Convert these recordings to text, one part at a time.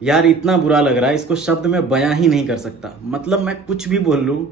यार इतना बुरा लग रहा है, इसको शब्द में बयां ही नहीं कर सकता। मतलब मैं कुछ भी बोल लूं,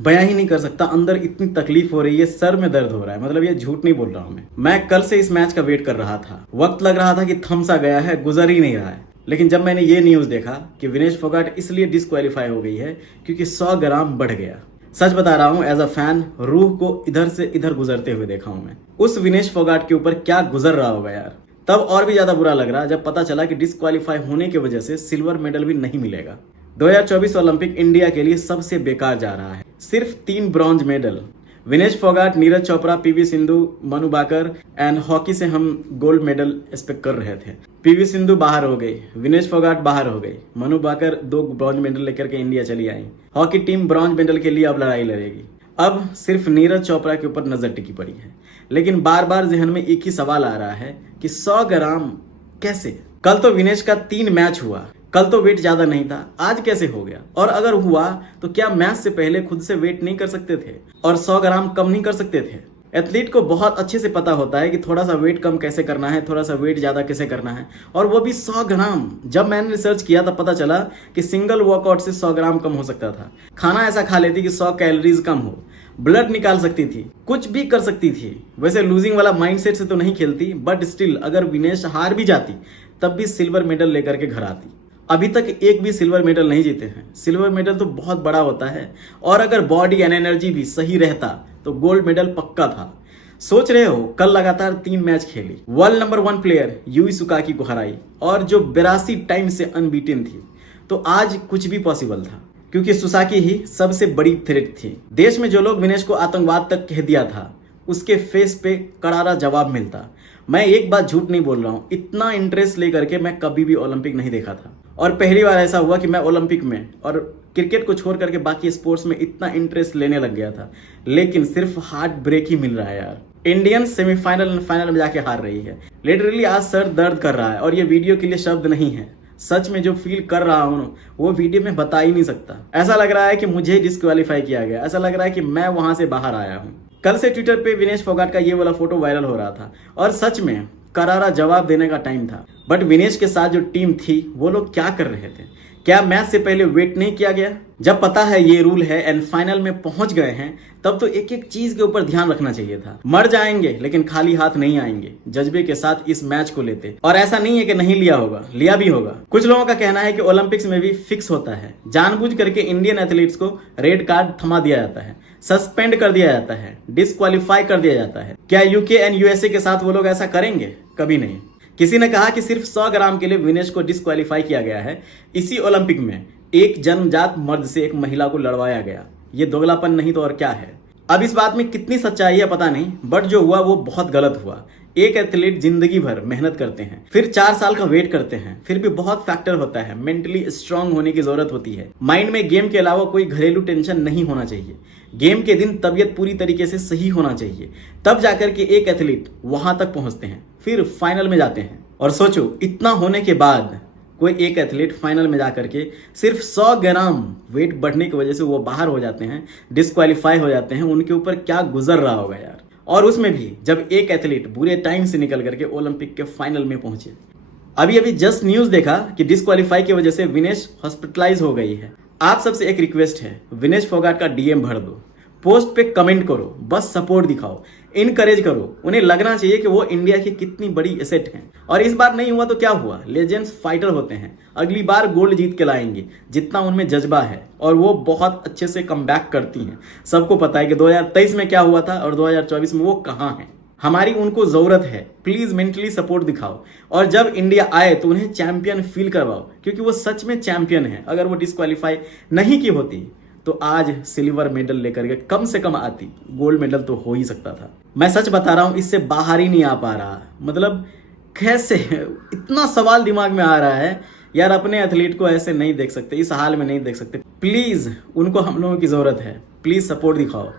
बयां ही नहीं कर सकता। अंदर इतनी तकलीफ हो रही है, सर में दर्द हो रहा है। मतलब ये झूठ नहीं बोल रहा हूं मैं कल से इस मैच का वेट कर रहा था। वक्त लग रहा था कि थम सा गया है, गुजर ही नहीं रहा है। लेकिन जब मैंने ये न्यूज देखा कि विनेश फोगाट इसलिए डिस्क्वालीफाई हो गई है क्योंकि 100 ग्राम बढ़ गया, सच बता रहा हूं, एज अ फैन रूह को इधर से इधर गुजरते हुए देखा हूं मैं। उस विनेश फोगाट के ऊपर क्या गुजर रहा होगा यार। तब और भी ज्यादा बुरा लग रहा जब पता चला कि डिस्क्वालीफाई होने की वजह से सिल्वर मेडल भी नहीं मिलेगा। 2024 ओलंपिक इंडिया के लिए सबसे बेकार जा रहा है। सिर्फ 3 bronze medal, Vinesh Phogat, Neeraj Chopra, PV Sindhu, Manu Bhaker and hockey से हम गोल्ड मेडल एक्सपेक्ट कर रहे थे। पीवी सिंधु बाहर हो गई, विनेश फोगाट बाहर हो गई, मनु बाकर 2 ब्रॉन्ज मेडल लेकर के इंडिया चली आई। हॉकी टीम ब्रॉन्ज मेडल के लिए अब लड़ाई लड़ेगी। अब सिर्फ नीरज चोपड़ा के ऊपर नजर टिकी पड़ी है। लेकिन बार बार जहन में एक ही सवाल आ रहा है कि 100 ग्राम कैसे। कल तो विनेश का 3 मैच हुआ, कल तो वेट ज्यादा नहीं था, आज कैसे हो गया? और अगर हुआ तो क्या मैच से पहले खुद से वेट नहीं कर सकते थे और 100 ग्राम कम नहीं कर सकते थे? एथलीट को बहुत अच्छे से पता होता है कि थोड़ा सा वेट कम कैसे करना है, थोड़ा सा वेट ज्यादा कैसे करना है, और वो भी 100 ग्राम। जब मैंने रिसर्च किया तब पता चला कि सिंगल वर्कआउट से 100 ग्राम कम हो सकता था। खाना ऐसा खा लेती कि 100 कैलोरीज कम हो, ब्लड निकाल सकती थी, कुछ भी कर सकती थी। वैसे लूजिंग वाला माइंडसेट से तो नहीं खेलती, बट स्टिल अगर विनेश हार भी जाती तब भी सिल्वर मेडल लेकर के घर आती। अभी तक एक भी सिल्वर मेडल नहीं जीते हैं। सिल्वर मेडल तो बहुत बड़ा होता है, और अगर बॉडी एंड एनर्जी भी सही रहता तो गोल्ड मेडल पक्का था। सोच रहे हो, कल लगातार 3 मैच खेली, वर्ल्ड नंबर 1 प्लेयर यूई सुकाकी को हराई, और जो 82 टाइम से अनबीटन थी, तो आज कुछ भी पॉसिबल था क्योंकि सुसाकी ही सबसे बड़ी थ्रेट थी। देश में जो लोग विनेश को आतंकवाद तक कह दिया था, उसके फेस पे करारा जवाब मिलता। मैं एक बात झूठ नहीं बोल रहा हूँ, इतना इंटरेस्ट लेकर के मैं कभी भी ओलंपिक नहीं देखा था। और पहली बार ऐसा हुआ कि मैं ओलंपिक में और क्रिकेट को छोड़ करके बाकी स्पोर्ट्स में इतना इंटरेस्ट लेने लग गया था। लेकिन सिर्फ हार्ट ब्रेक ही मिल रहा है यार। इंडियन सेमीफाइनल एंड फाइनल में जाके हार रही है। लिटरली आज सर दर्द कर रहा है, और ये वीडियो के लिए शब्द नहीं है। सच में जो फील कर रहा हूँ वो वीडियो में बता ही नहीं सकता। ऐसा लग रहा है कि मुझे डिस्क्वालीफाई किया गया, ऐसा लग रहा है कि मैं वहां से बाहर आया हूँ। कल से ट्विटर पे विनेश फोगाट का ये वाला फोटो वायरल हो रहा था, और सच में करारा जवाब देने का टाइम था। बट विनेश के साथ जो टीम थी वो लोग क्या कर रहे थे? क्या मैच से पहले वेट नहीं किया गया? जब पता है ये रूल है एंड फाइनल में पहुंच गए हैं, तब तो एक एक चीज के ऊपर ध्यान रखना चाहिए था। मर जाएंगे लेकिन खाली हाथ नहीं आएंगे, जज्बे के साथ इस मैच को लेते। और ऐसा नहीं है कि नहीं लिया होगा, लिया भी होगा। कुछ लोगों का कहना है कि ओलंपिक्स में भी फिक्स होता है, जानबूझ करके इंडियन एथलीट्स को रेड कार्ड थमा दिया जाता है, सस्पेंड कर दिया जाता है, डिस्क्वालीफाई कर दिया जाता है। क्या यूके एंड यूएसए के साथ वो लोग ऐसा करेंगे? कभी नहीं। किसी ने कहा कि सिर्फ 100 ग्राम के लिए विनेश को डिस्क्वालीफाई किया गया है। इसी ओलंपिक में एक जन्मजात मर्द से एक महिला को लड़वाया गया। ये दोगलापन नहीं तो और क्या है? अब इस बात में कितनी सच्चाई है पता नहीं, बट जो हुआ वो बहुत गलत हुआ। एक एथलीट जिंदगी भर मेहनत करते हैं, फिर 4 साल का वेट करते हैं, फिर भी बहुत फैक्टर होता है। मेंटली स्ट्रांग होने की जरूरत होती है। माइंड में गेम के अलावा कोई घरेलू टेंशन नहीं होना चाहिए। गेम के दिन तबीयत पूरी तरीके से सही होना चाहिए, तब जाकर के एक एथलीट वहां तक पहुंचते हैं, फिर फाइनल में जाते हैं। और सोचो, इतना होने के बाद कोई एक एथलीट फाइनल में जाकर के सिर्फ 100 ग्राम वेट बढ़ने की वजह से वो बाहर हो जाते हैं, डिस्क्वालीफाई हो जाते हैं। उनके ऊपर क्या गुजर रहा होगा यार। और उसमें भी जब एक एथलीट बुरे टाइम से निकल करके ओलंपिक के फाइनल में पहुंचे। अभी जस्ट न्यूज देखा कि डिस्क्वालीफाई की वजह से विनेश हॉस्पिटलाइज हो गई है। आप सबसे एक रिक्वेस्ट है, विनेश फोगाट का डीएम भर दो, पोस्ट पे कमेंट करो, बस सपोर्ट दिखाओ, इनकरेज करो। उन्हें लगना चाहिए कि वो इंडिया की कितनी बड़ी एसेट हैं। और इस बार नहीं हुआ तो क्या हुआ, लेजेंड्स फाइटर होते हैं, अगली बार गोल्ड जीत के लाएंगे जितना उनमें जज्बा है, और वो बहुत अच्छे से कमबैक करती हैं। सबको पता है कि 2023 में क्या हुआ था और 2024 में वो कहाँ हैं। हमारी उनको जरूरत है। प्लीज मेंटली सपोर्ट दिखाओ, और जब इंडिया आए तो उन्हें चैंपियन फील करवाओ, क्योंकि वो सच में चैंपियन है। अगर वो डिस्क्वालीफाई नहीं की होती तो आज सिल्वर मेडल लेकर के कम से कम आती, गोल्ड मेडल तो हो ही सकता था। मैं सच बता रहा हूं, इससे बाहर ही नहीं आ पा रहा। मतलब कैसे, इतना सवाल दिमाग में आ रहा है यार। अपने एथलीट को ऐसे नहीं देख सकते, इस हाल में नहीं देख सकते। प्लीज उनको हम लोगों की जरूरत है, प्लीज सपोर्ट दिखाओ।